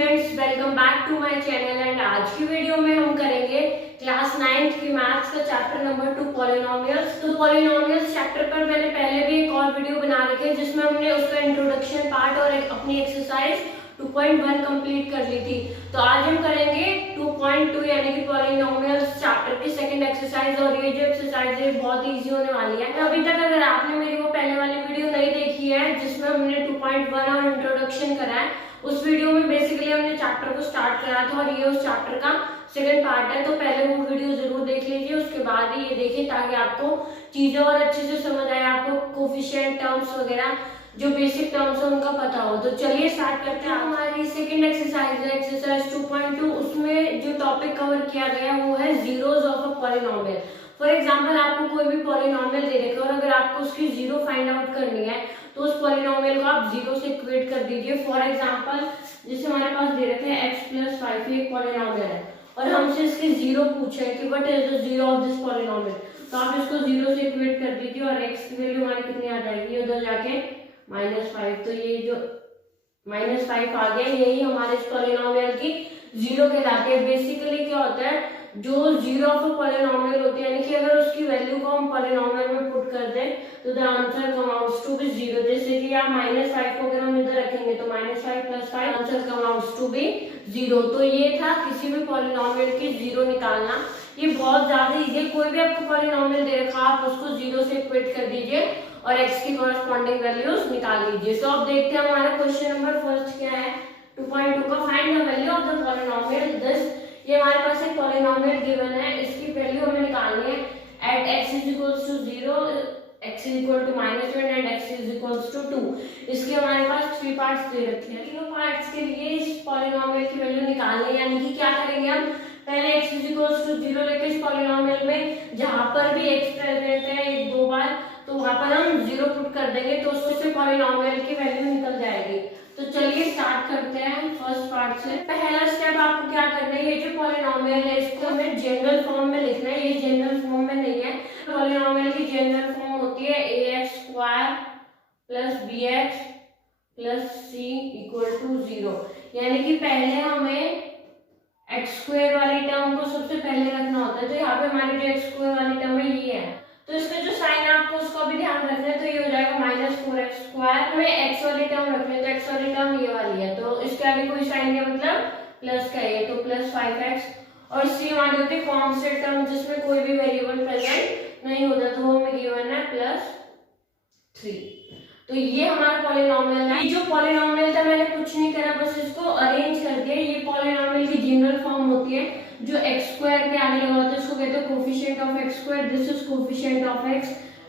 Students, welcome back to my channel. And आज की video में हम करेंगे क्लास 9th की मैथ्स का चैप्टर नंबर 2 पॉलिनोमियल्स। तो पॉलिनोमियल्स चैप्टर पर मैंने पहले भी एक और वीडियो बना रखी है जिसमें हमने उसका इंट्रोडक्शन पार्ट और अपनी एक्सरसाइज 2.1 कंप्लीट कर ली थी। तो आज हम करेंगे 2.2 यानी कि पॉलिनोमियल्स चैप्टर की सेकंड एक्सरसाइज। और ये जो एक्सरसाइज है बहुत इजी होने वाली है। अभी तक अगर आपने मेरी वो पहले वाली वीडियो नहीं देखी है जिसमें हमने 2.1 और इंट्रोडक्शन करा है, उस वीडियो में बेसिकली हमने चैप्टर को स्टार्ट करा था और ये उस चैप्टर का सेकंड पार्ट है। तो पहले वो वीडियो जरूर देख लीजिए, उसके बाद ही ये देखिए ताकि आपको चीजें और अच्छे से समझ आए, आपको कोफिशिएंट टर्म्स वगैरह जो बेसिक टर्म्स है उनका पता हो। तो चलिए स्टार्ट करते हैं। हमारी सेकंड एक्सरसाइज है एक्सरसाइज 2.2। उसमें जो टॉपिक कवर किया गया वो है zeros of a polynomial. For example आपको कोई भी पॉलिनोमियल दे रखा है और अगर आपको उसकी जीरो फाइंड आउट करनी है तो उस पॉलिनोमियल को आप जीरो से इक्वेट कर दीजिए। फॉर एग्जाम्पल जैसे हमारे पास दे रखे हैं x+5 एक पॉलिनोमियल है और हमसे इसकी जीरो पूछे है कि what is the zero of this polynomial, तो आप इसको जीरो से इक्वेट कर दीजिए और x की वैल्यू हमारी कितनी आ जाएगी उधर जाके -5। तो ये जो -5 आ गया यही हमारे इस पॉलिनोमियल की जीरो कहलाती है। बेसिकली क्या होता है, जो जीरो ऑफ अ पॉलिनोमियल होती है यानी कि अगर उसकी वैल्यू को हम पॉलिनोमियल में पुट कर दें तो the answer come outs to be zero. जैसे कि आप -5 को अगर हम इधर रखेंगे तो -5 + 5 answer come outs to be zero. तो ये था किसी भी पॉलिनोमियल की जीरो निकालना। ये बहुत ज्यादा इजी है। कोई भी आपको पॉलिनोमियल दे रखा आप उसको जीरो से इक्वेट कर दीजिए और x की कॉरेस्पॉन्डिंग वैल्यूज निकाल लीजिए। तो अब देखते हैं हमारा क्वेश्चन नंबर फर्स्ट क्या है 2.2 का। Find the value of the polynomial this. ये हमारे पास एक पॉलिनोमियल गिवन है, इसकी वैल्यू हमें निकालनी है at x = 0, x = -1 and x = 2। इसके हमारे पास 3 पार्ट्स दे रखे हैं। तीनों पार्ट्स के लिए इस पॉलिनोमियल की वैल्यू निकालनी है। यानी कि क्या करेंगे हम, पहले x = 0 लेके इस पॉलिनोमियल में जहां पर भी x प्रेजेंट है एक दो बार तो वहां पर हम 0 पुट कर देंगे तो उससे पॉलिनोमियल की वैल्यू निकल जाएगी। तो चलिए स्टार्ट करते हैं फर्स्ट पार्ट से। पहला स्टेप आपको क्या करना है, ये जो पॉलिनोमियल है इसको हमें जनरल फॉर्म में लिखना है। ये जनरल फॉर्म में नहीं है। पॉलिनोमियल की जनरल फॉर्म होती है ax² + bx + c = 0। यानी कि पहले हमें x² वाली टर्म को सबसे पहले रखना होता है। तो यहाँ पे हमारी जो x² वाली टर्म है ये है, तो इसका जो साइन है आपको उसका भी ध्यान रखना है। तो ये हो जाएगा -4x²। हमें x वाली टर्म रखनी है तो x वाली टर्म ये वाली है तो इसके आगे कोई साइन नहीं, मतलब प्लस का है तो +5x। और c हमारी होती है कांस्टेंट टर्म जिसमें कोई भी वेरिएबल प्रेजेंट नहीं होता तो वो हमें गिवन है +3। तो ये हमारा पॉलिनोमियल है। ये जो पॉलिनोमियल था मैंने कुछ नहीं करा, बस इसको अरेंज कर दिया। ये पॉलिनोमियल की जनरल फॉर्म होती है जो x² के आगे लगा होता है उसको कहते हैं coefficient of x²। This is coefficient of x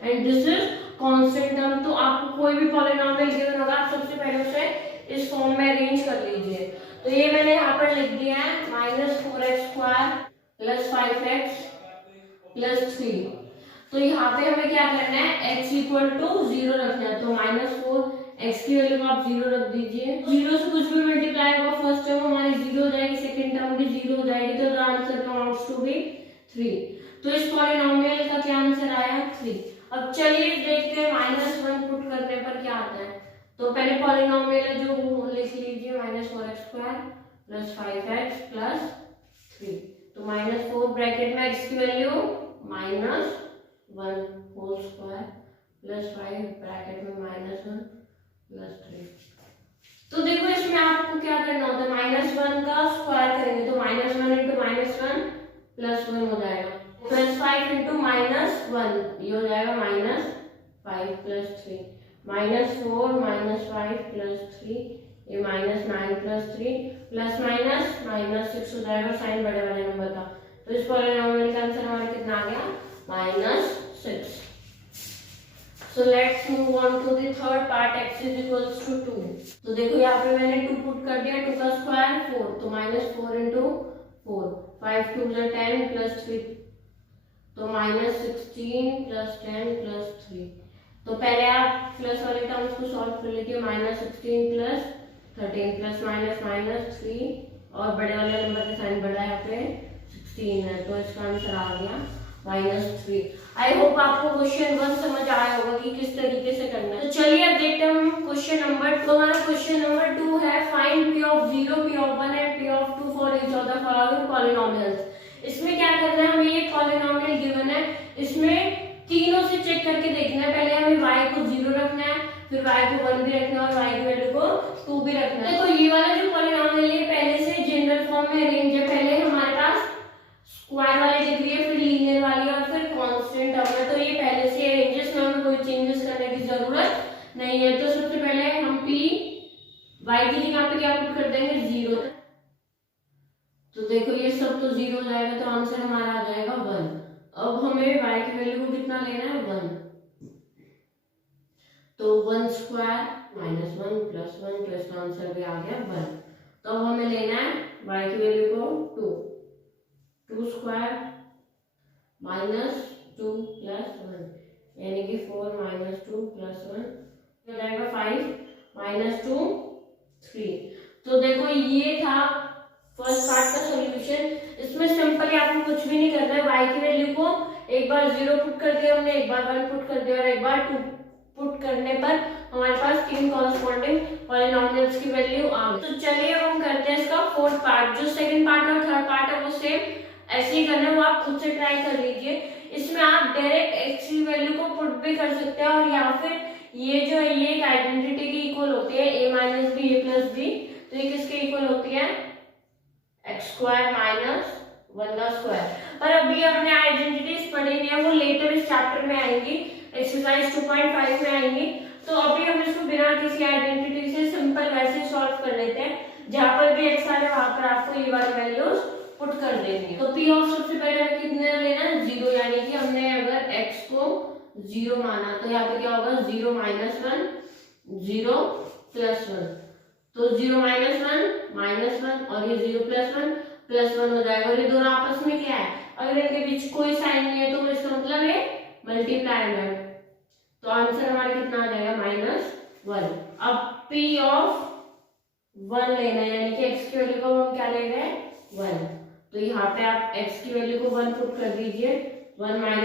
and this is constant term. तो आपको कोई भी पॉलिनोमियल गिवन होगा आप सबसे पहले उसे इस फॉर्म में अरेंज कर लीजिए। तो ये मैंने यहाँ पर लिख दिया है -4x² + 5x + 3। तो यहाँ पे हमें क्या करना है, x = 0 रखना है। तो -4 x की वैल्यू को आप 0 रख दीजिए। 0 से कुछ भी मल्टीप्लाई होगा फर्स्ट टर्म हमारी 0 हो जाएगी, सेकंड टर्म भी 0 हो जाएगी। तो आंसर कम्स टू बी 3। तो इस पॉलिनोमियल का क्या आंसर आया 3। अब चलिए देखते हैं -1 पुट करने पर क्या आता है। तो पहले पॉलिनोमियल है जो वो लिख लीजिए -4x² + 5x + 3। तो -4 ब्रैकेट में x की वैल्यू -1 होल स्क्वायर + 5 ब्रैकेट में -1 + 3। तो देखो इसमें आपको क्या करना होता है, -1 का स्क्वायर करेंगे तो -1 × -1 +1 हो जाएगा, +5 × -1 ये हो जाएगा -5 + 3, -4 -5 + 3 ये -9 + 3 ±6 हो जाएगा साइन बड़े वाले नंबर का। तो इस पॉलिनोमियल का आंसर हमारा कितना आ गया -6। So let's move on to the third part, x = 2। तो देखो यहाँ पे मैंने 2 पुट कर दिया, 2 का स्क्वायर 4 तो -4 × 4 5 2 = 10 + 3 तो -16 + 10 + 3। तो पहले आप प्लस वाले टर्म्स को सॉल्व कर लीजिए। -16 + 13 ± -3 और बड़े वाले नंबर का साइन बड़ा है यहाँ पे 16 है तो इसका आंसर आ गया -3। आई होप आपको क्वेश्चन 1 समझ आया होगा कि किस तरीके से करना है। तो चलिए अब देखते हैं हम क्वेश्चन नंबर 2। हमारा क्वेश्चन नंबर 2 है find p of 0, p of 1 and p of 2 for each of the following polynomials. इसमें क्या करना है, हमें ये पॉलिनोमियल गिवन है, इसमें तीनों से चेक करके देखना है। पहले हमें y को 0 रखना है, फिर y को 1 भी रखना है और y की वैल्यू को 2 भी रखना है। तो ये वाला जो पॉलिनोमियल है पहले से जनरल फॉर्म में अरेंज है। पहले हमारे पास स्क्वायर वाली डिग्री है, फिर लीनियर वाली और फिर कांस्टेंट टर्म है। तो ये पहले से अरेंजेस में हमें कोई चेंजेस करने की जरूरत नहीं है। तो सबसे पहले हम p y की जगह पे क्या पुट कर देंगे 0। तो देखो ये सब तो 0 हो जाएगा, तो आंसर हमारा आ जाएगा 1। अब हमें y की वैल्यू को कितना लेना है 1। तो 1 स्क्वायर -1 + 1 तो इसका आंसर भी आ गया 1। तो अब हमें लेना है y की वैल्यू को 2 स्क्वायर -2 + 1 यानी कि 4 -2 + 1 हो जाएगा 5 -2 3। तो देखो ये था फर्स्ट पार्ट का सॉल्यूशन। इसमें सिंपली आपको कुछ भी नहीं करना है। y की वैल्यू को एक बार 0 पुट कर दिया हमने, एक बार 1 पुट कर दिया और एक बार 2 पुट करने पर हमारे पास 3 कॉरस्पॉन्डिंग पॉलिनोमियल्स की वैल्यू आ गई। तो चलिए अब हम करते हैं इसका फोर्थ पार्ट। जो सेकंड पार्ट और थर्ड पार्ट है वो सेम ऐसे ही करना है, वो आप खुद से ट्राई कर लीजिए। इसमें आप डायरेक्ट x की वैल्यू को पुट भी कर सकते हैं और या फिर ये जो है ये एक आइडेंटिटी की इक्वल होती है a - b a + b। तो ये किसके इक्वल होती है x² - 1 का स्क्वायर। पर अभी हमने आइडेंटिटीज पढ़ी नहीं है, वो लेटर इस चैप्टर में आएंगी, एक्सरसाइज 2.5 में आएंगी। तो अभी हम इसको बिना किसी आइडेंटिटी से सिंपल वैसे सॉल्व कर लेते हैं। जहां पर भी x आ रहा है वहां पर आपको ये वाली वैल्यूज पुट कर देनी है। तो p ऑफ सबसे पहले कितने लेना है 0, यानी कि हमने अगर x को 0 माना तो यहाँ पे क्या होगा 0 - 1 0 + 1। तो 0 - 1 -1 और ये 0 + 1 +1 हो जाएगा। और ये दोनों आपस में क्या है, अगर इनके बीच कोई साइन नहीं है तो इसका मतलब ये मल्टीप्लाई है। तो आंसर हमारा कितना आ जाएगा -1। अब p ऑफ 1 लेना है, यानी कि x की वैल्यू को हम क्या ले रहे हैं 1। तो यहाँ पे आप x की वैल्यू को 1 पुट कर दीजिए। 1 - 1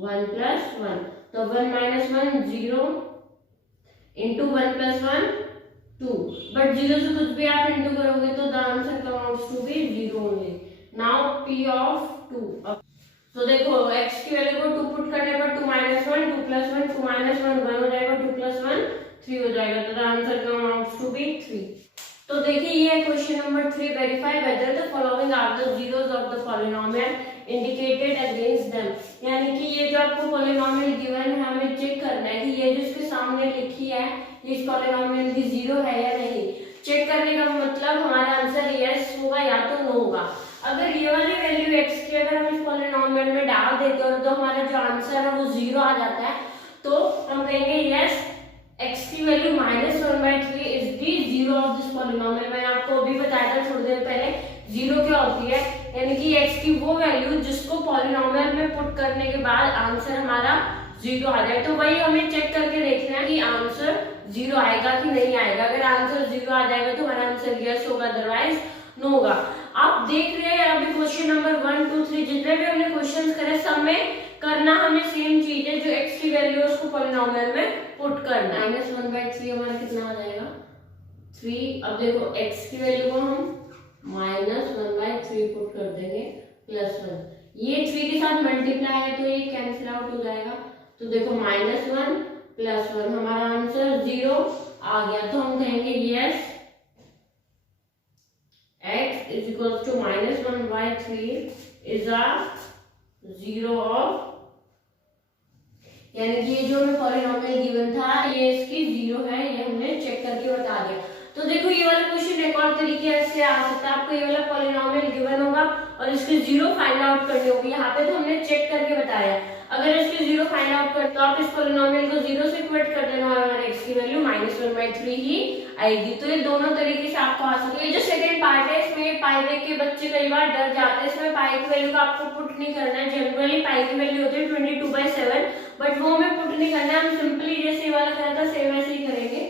1 + 1। तो 1 - 1 0 इंटू 1 + 1 2। बट 0 से कुछ भी आप इंटू करोगे तो the answer comes to be 0 only. Now p of 2। तो देखो x की वैल्यू को 2 पुट करने पर 2 - 1 2 + 1 2 - 1 1 हो जाएगा, 2 + 1 3 हो जाएगा। तो the answer comes to be 3। तो देखिए ये है question number 3। Verify whether the following are the zeros of the polynomial indicated against them. यानी कि ये जो आपको पॉलिनोमियल गिवन है हमें चेक करना है कि ये जो इसके सामने लिखी है ये इस पॉलिनोमियल की 0 है या नहीं। चेक करने का मतलब हमारा आंसर यस होगा या तो नो होगा। अगर ये वाली वैल्यू x की अगर हम इस पॉलिनोमियल में डाल देते हैं तो हमारा जो आंसर है वो 0 आ जाता है। तो हम कहेंगे यस x की value -1/3 is the 0 of this polynomial. मैंने आपको अभी बताया था थोड़ी देर पहले 0 क्या होती है, यानी कि x की वो वैल्यू जिसको पॉलिनोमियल में पुट करने के बाद आंसर हमारा 0 आ जाए। तो वही हमें चेक करके देखना है कि आंसर 0 आएगा कि नहीं आएगा। अगर आंसर 0 आ जाएगा तो हमारा आंसर यस होगा, अदरवाइज नो होगा। आप देख रहे हैं अभी क्वेश्चन नंबर 1 2 3 जितने भी हमने क्वेश्चंस करे सब में करना हमें सेम चीज है, जो x की वैल्यू है उसको पॉलिनोमियल में पुट करना है। -1/3 हमारा कितना आ जाएगा 3। अब देखो x की वैल्यू को हम -1/3 पुट कर देंगे +1। ये 3 के साथ मल्टीप्लाई है तो ये कैंसिल आउट हो जाएगा। तो देखो -1 + 1 हमारा आंसर 0 आ गया। तो हम कहेंगे yes x is equals to -1/3 is a 0 of, यानी कि ये जो हमें पॉलिनोमियल गिवन था ये इसकी 0 है, ये हमने चेक करके बता दिया। तो देखो ये वाला क्वेश्चन एक और तरीके से आ सकता है। आपको ये वाला पॉलिनोमियल गिवन होगा और इसकी 0 फाइंड आउट करनी होगी। यहाँ पे तो हमने चेक करके बताया। अगर इसकी 0 फाइंड आउट कर तो आप इस पॉलिनोमियल को 0 से इक्वेट कर देना और हमारे x की वैल्यू -1/3 ही आएगी। तो ये दोनों तरीके से आपको आ सकता है। ये जो सेकंड पार्ट है इसमें पाई देख के बच्चे कई बार डर जाते हैं। इसमें पाई की वैल्यू का आपको पुट नहीं करना है। जनरली पाई की वैल्यू होती है 22/7, बट वो हमें पुट नहीं करना है। हम सिंपली जैसे वाला करा था सेम वैसे ही करेंगे।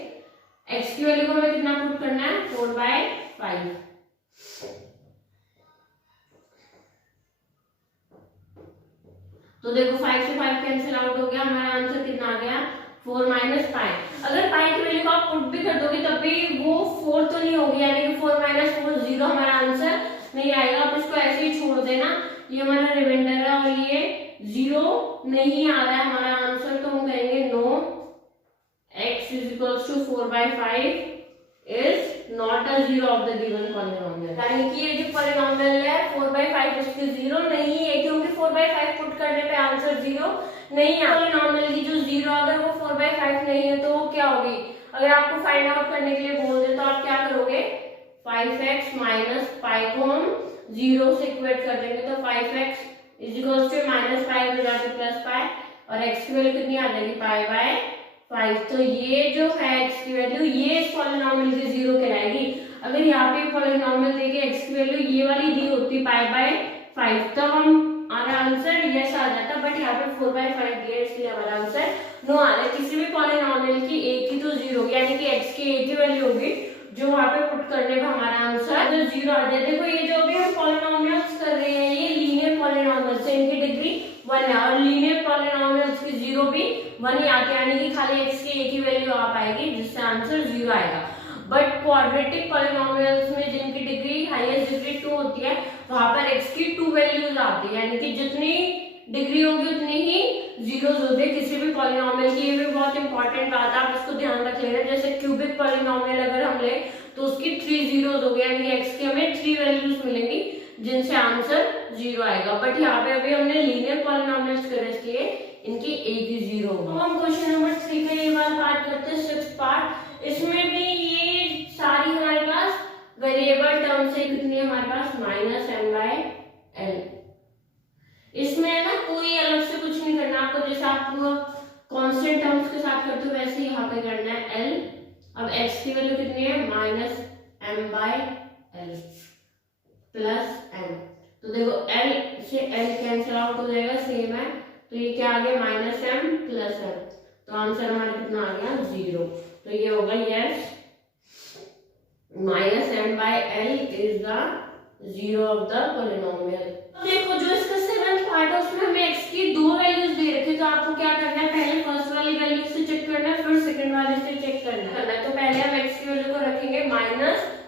x की वैल्यू को हमें कितना पुट करना है 4/5। तो देखो 5 से 5 कैंसिल आउट हो गया, हमारा आंसर कितना आ गया 4 माइनस पाई। अगर पाई की वैल्यू को आप पुट भी कर दोगे तब भी वो 4 तो नहीं होगी, यानी कि 4 माइनस 4 0 हमारा आंसर नहीं आएगा। आप इसको ऐसे ही छोड़ देना, ये हमारा रिमाइंडर है और ये 0 नहीं आ रहा है हमारा आंसर, तो हम कहेंगे no, x is equals to 4/5 is not a zero of the given polynomial। यानी कि ये जो पॉलिनोमियल है 4/5 इसके 0 नहीं है, क्योंकि 4/5 पुट करने पे आंसर 0 नहीं है। पॉलिनोमियल की जो 0 अगर वो 4/5 नहीं है तो वो क्या होगी, अगर आपको फाइंड आउट करने के लिए बोल दे तो आप क्या करोगे, 5x माइनस पाई को हम 0 से इक्वेट कर देंगे, तो 5x is equals to minus pi हो जाएगा प्लस पाई, और x की वैल्यू कितनी आ जाएगी पाई/5। तो ये जो है x की वैल्यू ये इस पॉलिनोमियल की 0 कहलाएगी। अगर यहाँ पे पॉलिनोमियल देके x की वैल्यू ये वाली दी होती पाई/5 तो हमारा आंसर यस आ जाता, बट यहाँ पे 4/5 दिया इसलिए हमारा आंसर नो आ रहा है। किसी भी पॉलिनोमियल की एक ही तो 0 यानी कि x की एक ही वैल्यू होगी जो वहाँ पे पुट करने पे हमारा आंसर 0 आ जाए। देखो ये जो भी हम पॉलिनोमियल्स कर रहे हैं ये लीनियर पॉलिनोमियल्स है, इनकी डिग्री 1 है, और लीनियर पॉलिनोमियल्स की 0 भी 1 ही आती है, यानी कि खाली x की एक ही वैल्यू आ पाएगी जिससे आंसर 0 आएगा। बट क्वाड्रेटिक पॉलिनोमियल्स में जिनकी डिग्री हाईएस्ट डिग्री 2 होती है वहां पर x की 2 वैल्यूज आती है, यानी कि जितनी डिग्री होगी उतनी ही जीरोस होते हैं किसी भी पॉलिनोमियल की। ये भी बहुत इंपॉर्टेंट बात है, आप इसको ध्यान रख लेना। जैसे क्यूबिक पॉलिनोमियल अगर हम ले तो उसकी 3 जीरोस हो गए, यानी कि x की हमें 3 वैल्यूज मिलेंगी जिनसे आंसर 0 आएगा। बट यहाँ पे अभी हमने लीनियर पॉलिनोमियल्स करे इसलिए इनकी एक ही 0 होगी। तो हम क्वेश्चन नंबर 3 का ये वाला पार्ट करते हैं, 6th पार्ट। इसमें भी ये सारी हमारे पास वेरिएबल टर्म्स है, कितनी है हमारे पास -m/l। इसमें ना कोई अलग से कुछ नहीं करना आपको, जैसे आप कांस्टेंट टर्म्स के साथ करते हो वैसे ही यहाँ पे करना है l। अब x की वैल्यू कितनी है -m/l प्लस m। तो देखो l से l कैंसिल आउट हो जाएगा, सेम है, तो ये क्या आ गया -m प्लस m, तो आंसर हमारा कितना आ गया 0। तो ये होगा yes, -m/l is the 0 of the polynomial. देखो जो इसका 7th पार्ट है उसमें हमें x की 2 वैल्यूज दे रखी है, तो आपको क्या करना है, पहले फर्स्ट वाली वैल्यू से चेक करना है, फिर सेकंड वाले से चेक करना है। तो पहले हम x की वैल्यू को रखेंगे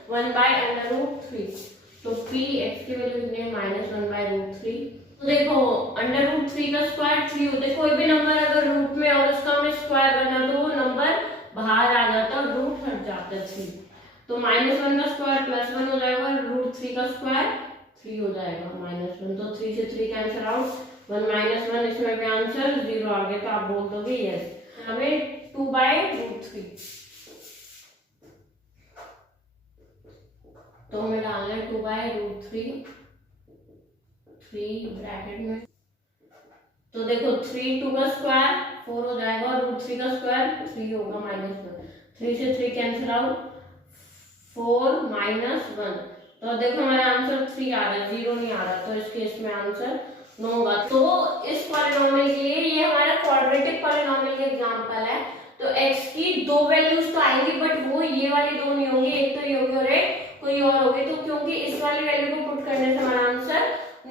-1/√3, तो p x की वैल्यू कितनी है -1/√3। तो देखो √3 का स्क्वायर 3 होता है, कोई भी नंबर अगर रूट में और उसका हमें स्क्वायर करना तो वो नंबर बाहर आ जाता है और रूट हट जाता है 3। तो -1 का स्क्वायर +1 हो जाएगा, √3 का स्क्वायर 3 हो जाएगा -1, तो 3 से 3 कैंसिल आउट, 1 -1 इसमें भी आंसर 0 आ गया, तो आप बोल दोगे यस। हमें 2/√3, तो हमें डालना है 2/√3 3 ब्रैकेट में। तो देखो 3 2 का स्क्वायर 4 हो जाएगा और √3 का स्क्वायर 3 होगा -1, 3 से 3 कैंसिल आउट, 4 -1, तो देखो हमारा आंसर 3 आ रहा है, 0 नहीं आ रहा, तो इस केस में आंसर 9 होगा। तो इस पॉलिनोमियल के लिए ये हमारा क्वाड्रेटिक पॉलिनोमियल का एग्जांपल है, तो x की 2 वैल्यूज तो आएंगी बट वो ये वाली 2 नहीं होंगी, एक तो ये होगी और एक कोई और होगी। तो क्योंकि इस वाली वैल्यू को पुट करने से हमारा आंसर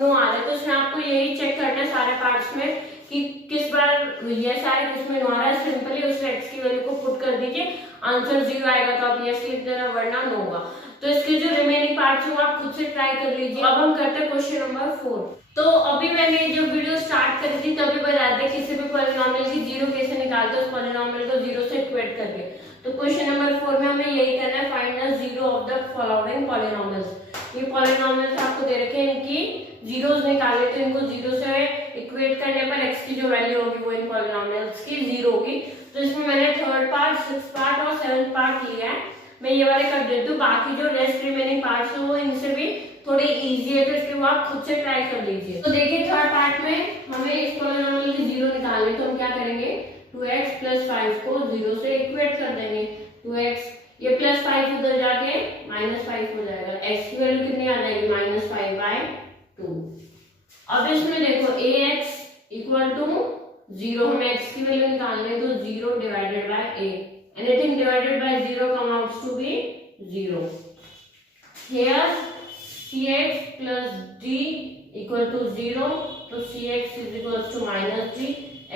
9 आ रहा है, तो इसमें आपको यही चेक करना है सारे पार्ट्स में कि किस बार यस आ रहा है, किसमें 9 आ रहा है। सिंपली उस x की वैल्यू को पुट कर दीजिए, आंसर 0 आएगा तो आप यस लिख देना, वरना 9 होगा। तो इसके जो रिमेनिंग पार्ट्स हैं आप खुद से ट्राई कर लीजिए। अब हम करते हैं क्वेश्चन नंबर 4। तो अभी मैंने जब वीडियो स्टार्ट करी थी तभी बता दें किसी भी पॉलिनोमियल की 0 कैसे निकालते हैं, उस पॉलिनोमियल को 0 से इक्वेट करके। तो क्वेश्चन नंबर 4 में हमें यही करना है, find the 0 of the following polynomials. ये पॉलिनोमियल्स आपको दे रखे हैं, इनकी जीरोस निकालने, तो इनको 0 से इक्वेट करने पर x की जो वैल्यू होगी वो इन पॉलिनोमियल्स की 0 होगी। तो इसमें मैंने 3rd पार्ट, 6th पार्ट और 7th पार्ट लिया है, मैं ये वाले कर देती हूँ। बाकी जो रेस्ट रिमेनिंग पार्ट्स है वो इनसे भी थोड़ी इजी है, तो इसके वो आप खुद से ट्राई कर लीजिए। तो देखिए 3rd पार्ट में हमें इस पॉलिनोमियल की 0 निकालनी, तो हम क्या करेंगे 2x + 5 को 0 से इक्वेट कर देंगे। 2x ये +5 उधर जाके -5 हो जाएगा, x की वैल्यू कितनी आ जाएगी -5/2। अब इसमें देखो ax = 0, हमें x की वैल्यू निकालनी है, तो 0 divided by a, anything divided by 0 comes out to be 0. Here cx + d equal to 0, तो cx is equal to minus g,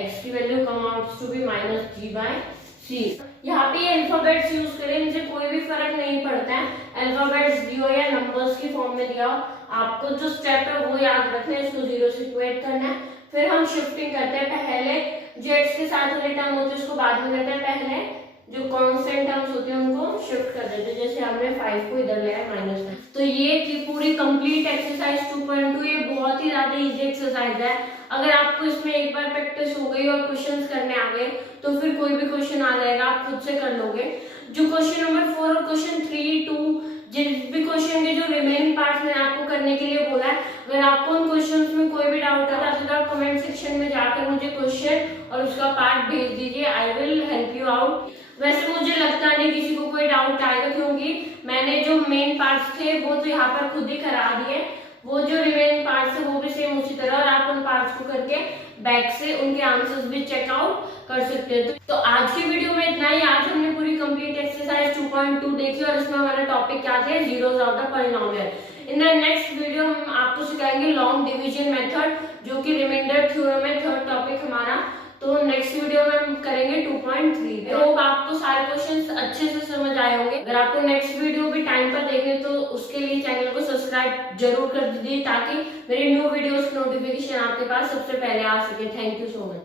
x की value come out to be minus g by c. यहाँ पे alphabets use करें, इनसे कोई भी फर्क नहीं पड़ता है, अल्फाबेट्स दियो या नंबर्स की फॉर्म में दिया हो, आपको जो स्टेप है वो याद रखना है, इसको 0 से इक्वेट करना है। फिर हम शिफ्टिंग करते हैं, पहले जो x के साथ वाले टर्म होते हैं उसको बाद में करते हैं, पहले जो कांस्टेंट टर्म्स होते हैं उनको शिफ्ट कर देते हैं, जैसे हमने 5 को इधर ले आया -5। तो ये की पूरी कंप्लीट एक्सरसाइज 2.2 ये बहुत ही ज्यादा इजी एक्सरसाइज है। अगर आपको इसमें एक बार प्रैक्टिस हो गई और क्वेश्चंस करने आ गए तो फिर कोई भी क्वेश्चन आ जाएगा, आप खुद से कर लोगे। जो क्वेश्चन नंबर 4 और क्वेश्चन 3, 2 जिस भी क्वेश्चन के जो रिमेनिंग पार्ट्स मैंने आपको करने के लिए बोला है, अगर आपको उन क्वेश्चंस में कोई भी डाउट आता है तो आप कमेंट सेक्शन में जाकर मुझे क्वेश्चन और उसका पार्ट भेज दीजिए, I will help you out. वैसे मुझे लगता नहीं किसी को कोई डाउट आएगा, क्योंकि मैंने जो मेन पार्ट्स थे वो तो यहाँ पर खुद ही करा दिए, वो जो रिमेनिंग पार्ट्स है वो भी सेम उसी तरह, और आप उन पार्ट्स को करके बैक से उनके आंसर्स भी चेकआउट कर सकते हैं। तो आज की वीडियो में इतना ही। आज हमने पूरी कंप्लीट एक्सरसाइज 2.2 देखी और इसमें हमारा टॉपिक क्या थे, zeros of the polynomial. In the next video हम आपको सिखाएंगे लॉन्ग डिवीजन मेथड, जो कि रिमाइंडर थ्योरम है, थर्ड टॉपिक हमारा। तो नेक्स्ट वीडियो में हम करेंगे 2.3। तो आपको सारे क्वेश्चंस अच्छे से समझ आए होंगे। अगर आपको नेक्स्ट वीडियो भी टाइम पर देखें तो उसके लिए चैनल को सब्सक्राइब जरूर कर दीजिए, ताकि मेरी न्यू वीडियोस की नोटिफिकेशन आपके पास सबसे पहले आ सके। Thank you so much.